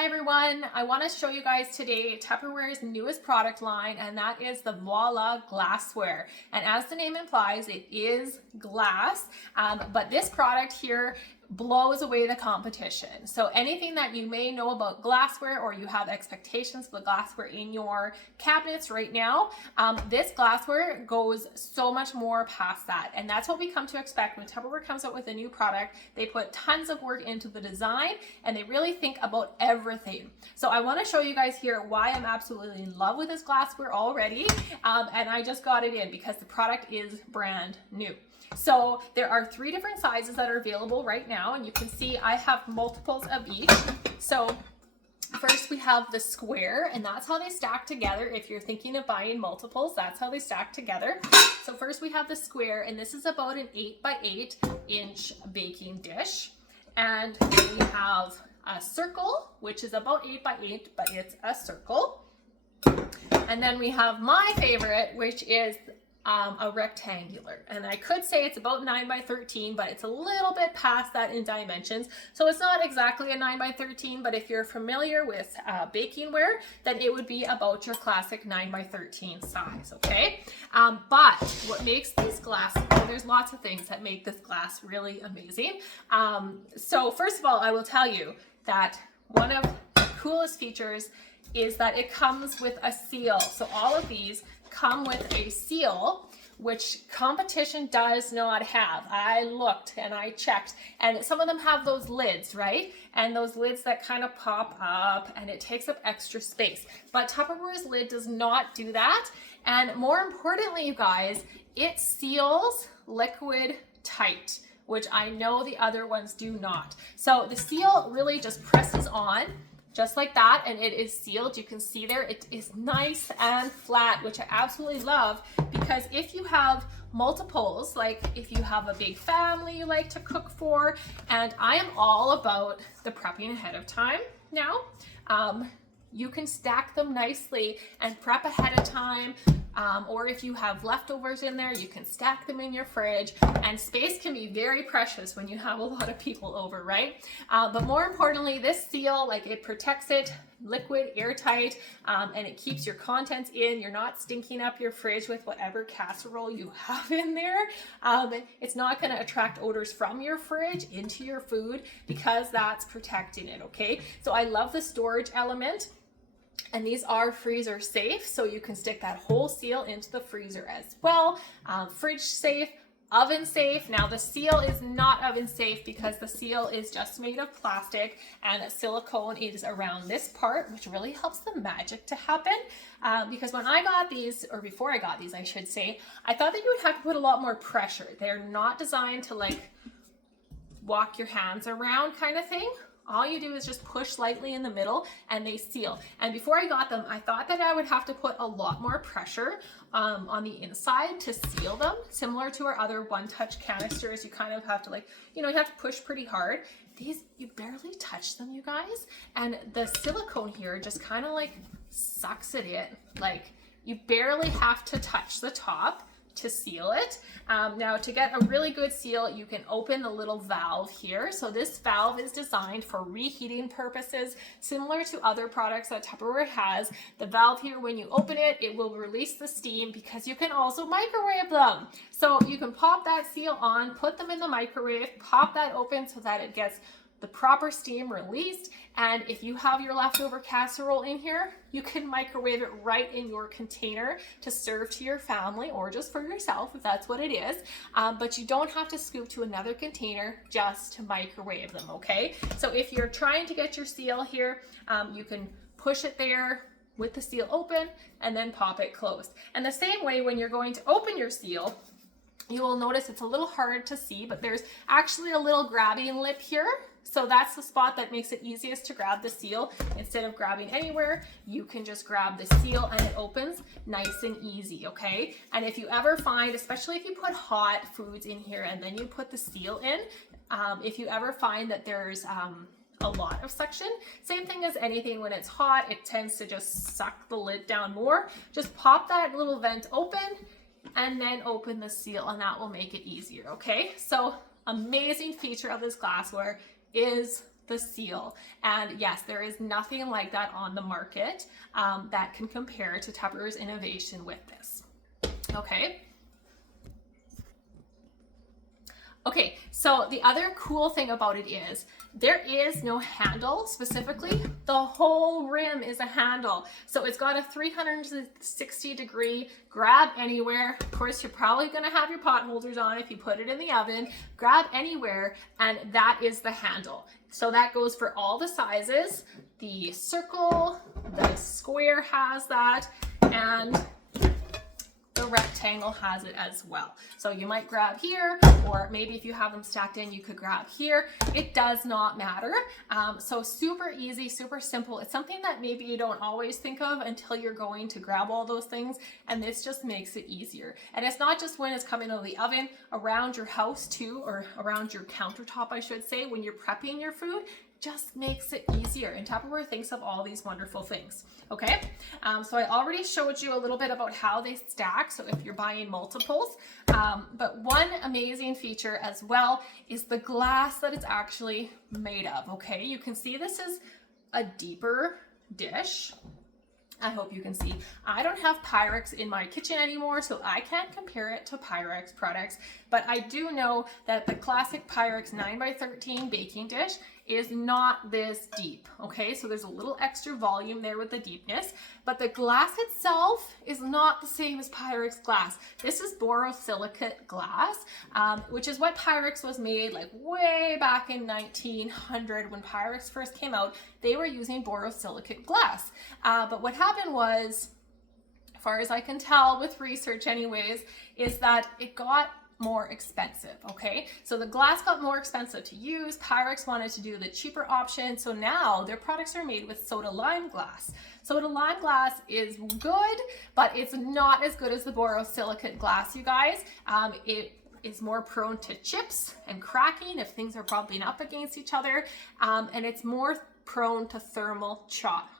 Hi everyone, I want to show you guys today Tupperware's newest product line, and that is the Voila glassware. And as the name implies, it is glass, but this product here blows away the competition. So anything that you may know about glassware, or you have expectations for the glassware in your cabinets right now, this glassware goes so much more past that. And that's what we come to expect when Tupperware comes out with a new product. They put tons of work into the design and they really think about everything. So I want to show you guys here why I'm absolutely in love with this glassware already. And I just got it in because the product is brand new. So there are 3 different sizes that are available right now, and you can see I have multiples of each. So first we have the square, and that's how they stack together. If you're thinking of buying multiples, that's how they stack together. So first we have the square, and this is about an 8 by 8 inch baking dish. And then we have a circle, which is about 8 by 8, but it's a circle. And then we have my favorite, which is a rectangular, and I could say it's about 9 by 13, but it's a little bit past that in dimensions, so it's not exactly a 9 by 13, but if you're familiar with bakingware, then it would be about your classic 9 by 13 size. Okay, but what makes these glass, well, there's lots of things that make this glass really amazing. So first of all, I will tell you that one of the coolest features is that it comes with a seal. So all of these come with a seal, which competition does not have. I looked and I checked, and some of them have those lids, right? And those lids that kind of pop up, and it takes up extra space. But Tupperware's lid does not do that. And more importantly, you guys, it seals liquid tight, which I know the other ones do not. So the seal really just presses on just like that, and it is sealed. You can see there it is nice and flat, which I absolutely love, because if you have multiples, like if you have a big family you like to cook for, and I am all about the prepping ahead of time now, you can stack them nicely and prep ahead of time. Or if you have leftovers in there, you can stack them in your fridge, and space can be very precious when you have a lot of people over, right? But more importantly, this seal, like, it protects it liquid, airtight, and it keeps your contents in. You're not stinking up your fridge with whatever casserole you have in there. It's not going to attract odors from your fridge into your food because that's protecting it. Okay, so I love the storage element. And these are freezer safe, so you can stick that whole seal into the freezer as well. Fridge safe, oven safe. Now the seal is not oven safe because the seal is just made of plastic, and silicone is around this part, which really helps the magic to happen. Because when I got these, or before I got these, I should say, I thought that you would have to put a lot more pressure. They're not designed to like walk your hands around kind of thing. All you do is just push lightly in the middle and they seal. And before I got them, I thought that I would have to put a lot more pressure on the inside to seal them. Similar to our other one-touch canisters, you kind of have to, like, you have to push pretty hard. These, you barely touch them, you guys. And the silicone here just kind of like sucks it in. Like, you barely have to touch the top to seal it. Now, to get a really good seal, you can open the little valve here. So this valve is designed for reheating purposes, similar to other products that Tupperware has. The valve here, when you open it, it will release the steam, because you can also microwave them. So you can pop that seal on, put them in the microwave, pop that open so that it gets the proper steam released. And if you have your leftover casserole in here, you can microwave it right in your container to serve to your family, or just for yourself if that's what it is. But you don't have to scoop to another container just to microwave them. Okay, so if you're trying to get your seal here, you can push it there with the seal open and then pop it closed. And the same way, when you're going to open your seal, you will notice it's a little hard to see, but there's actually a little grabbing lip here. So that's the spot that makes it easiest to grab the seal. Instead of grabbing anywhere, you can just grab the seal and it opens nice and easy, okay? And if you ever find, especially if you put hot foods in here and then you put the seal in, if you ever find that there's a lot of suction, same thing as anything, when it's hot, it tends to just suck the lid down more. Just pop that little vent open and then open the seal, and that will make it easier. Okay, so amazing feature of this glassware is the seal. And yes, there is nothing like that on the market that can compare to Tupperware's innovation with this. Okay. Okay, so the other cool thing about it is there is no handle specifically. The whole rim is a handle. So it's got a 360-degree grab anywhere. Of course, you're probably going to have your pot holders on if you put it in the oven. Grab anywhere, and that is the handle. So that goes for all the sizes. The circle, the square has that, and the rectangle has it as well. So you might grab here, or maybe if you have them stacked in, you could grab here. It does not matter. So super easy, super simple. It's something that maybe you don't always think of until you're going to grab all those things, and this just makes it easier. And it's not just when it's coming out of the oven, around your house too, or around your countertop, I should say, when you're prepping your food. Just makes it easier, and Tupperware thinks of all these wonderful things. Okay, so I already showed you a little bit about how they stack, so if you're buying multiples, but one amazing feature as well is the glass that it's actually made of. Okay, you can see this is a deeper dish. I hope you can see. I don't have Pyrex in my kitchen anymore, so I can't compare it to Pyrex products, but I do know that the classic Pyrex 9x13 baking dish is not this deep, okay? So there's a little extra volume there with the deepness, but the glass itself is not the same as Pyrex glass. This is borosilicate glass, which is what Pyrex was made like way back in 1900 when Pyrex first came out. They were using borosilicate glass, but what happened was, as far as I can tell with research anyways, is that it got more expensive, okay? So the glass got more expensive to use. Pyrex wanted to do the cheaper option, so now their products are made with soda lime glass. Soda lime glass is good, but it's not as good as the borosilicate glass, you guys. It is more prone to chips and cracking if things are bumping up against each other, and it's more prone to thermal shock.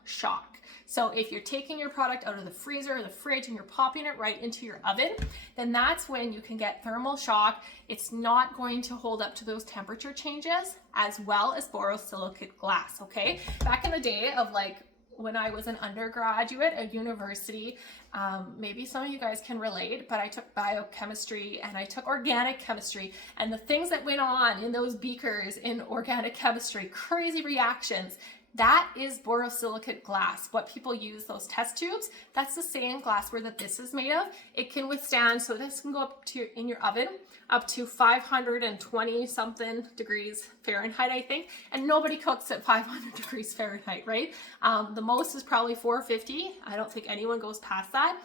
So if you're taking your product out of the freezer or the fridge and you're popping it right into your oven, then that's when you can get thermal shock. It's not going to hold up to those temperature changes as well as borosilicate glass, okay? Back in the day of like when I was an undergraduate at university, maybe some of you guys can relate, but I took biochemistry and I took organic chemistry, and the things that went on in those beakers in organic chemistry, crazy reactions, that is borosilicate glass. What people use, those test tubes, that's the same glassware that this is made of. It can withstand, so this can go up to in your oven up to 520 something degrees Fahrenheit, I think, and nobody cooks at 500 degrees Fahrenheit, right? The most is probably 450. I don't think anyone goes past that.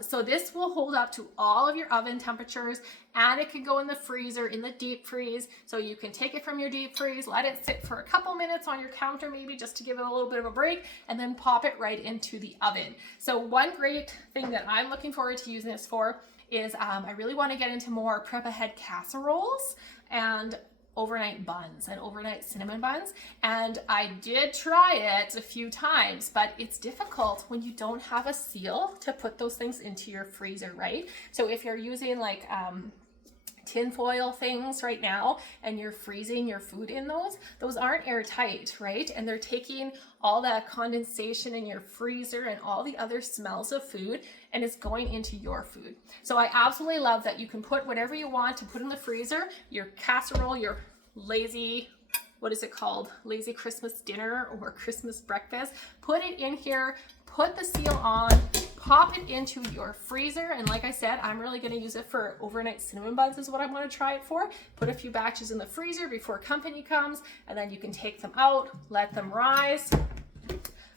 So this will hold up to all of your oven temperatures, and it can go in the freezer, in the deep freeze. So you can take it from your deep freeze, let it sit for a couple minutes on your counter maybe just to give it a little bit of a break, and then pop it right into the oven. So one great thing that I'm looking forward to using this for is I really want to get into more prep ahead casseroles and overnight buns and overnight cinnamon buns, and I did try it a few times, but it's difficult when you don't have a seal to put those things into your freezer, right? So if you're using like tin foil things right now and you're freezing your food in those aren't airtight, right? And they're taking all that condensation in your freezer and all the other smells of food, and it's going into your food. So I absolutely love that you can put whatever you want to put in the freezer, your casserole, your lazy, what is it called? Lazy Christmas dinner or Christmas breakfast. Put it in here, put the seal on, pop it into your freezer, and like I said, I'm really going to use it for overnight cinnamon buns is what I want to try it for. Put a few batches in the freezer before company comes, and then you can take them out, let them rise,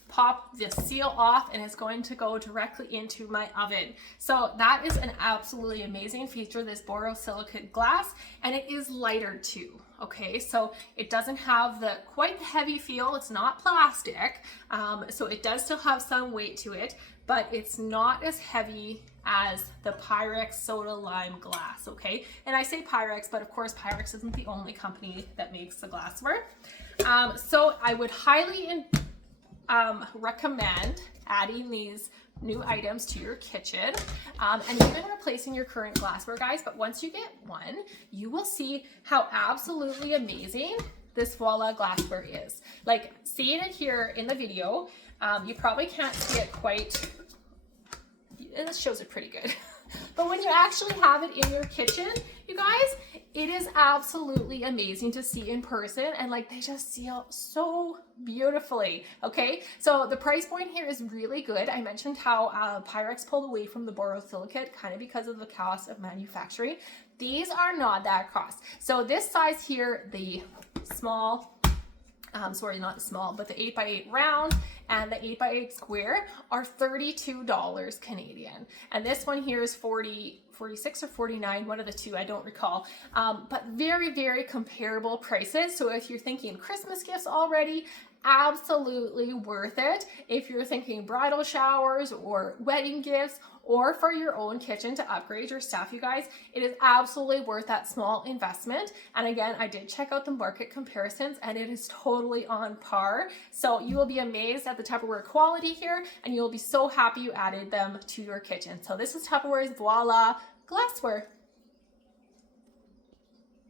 pop the seal off, and it's going to go directly into my oven. So that is an absolutely amazing feature, this borosilicate glass, and it is lighter too. Okay, so it doesn't have the quite heavy feel. It's not plastic, so it does still have some weight to it, but it's not as heavy as the Pyrex soda lime glass, okay? And I say Pyrex, but of course Pyrex isn't the only company that makes the glassware. So I would highly recommend adding these new items to your kitchen, and even replacing your current glassware, guys. But once you get one, you will see how absolutely amazing this Voila glassware is. Like, seeing it here in the video, you probably can't see it quite, and this shows it pretty good. But when you actually have it in your kitchen, you guys, it is absolutely amazing to see in person, and like they just seal so beautifully. Okay, so the price point here is really good. I mentioned how Pyrex pulled away from the borosilicate kind of because of the cost of manufacturing. These are not that cost. So this size here, the small, sorry, not small, but the 8x8 round and the 8x8 square are $32 Canadian. And this one here is 46 or 49, one of the two, I don't recall. But very, very comparable prices. So if you're thinking Christmas gifts already, absolutely worth it. If you're thinking bridal showers or wedding gifts, or for your own kitchen to upgrade your stuff, you guys, it is absolutely worth that small investment. And again, I did check out the market comparisons and it is totally on par. So you will be amazed at the Tupperware quality here, and you'll be so happy you added them to your kitchen. So this is Tupperware's Voila glassware.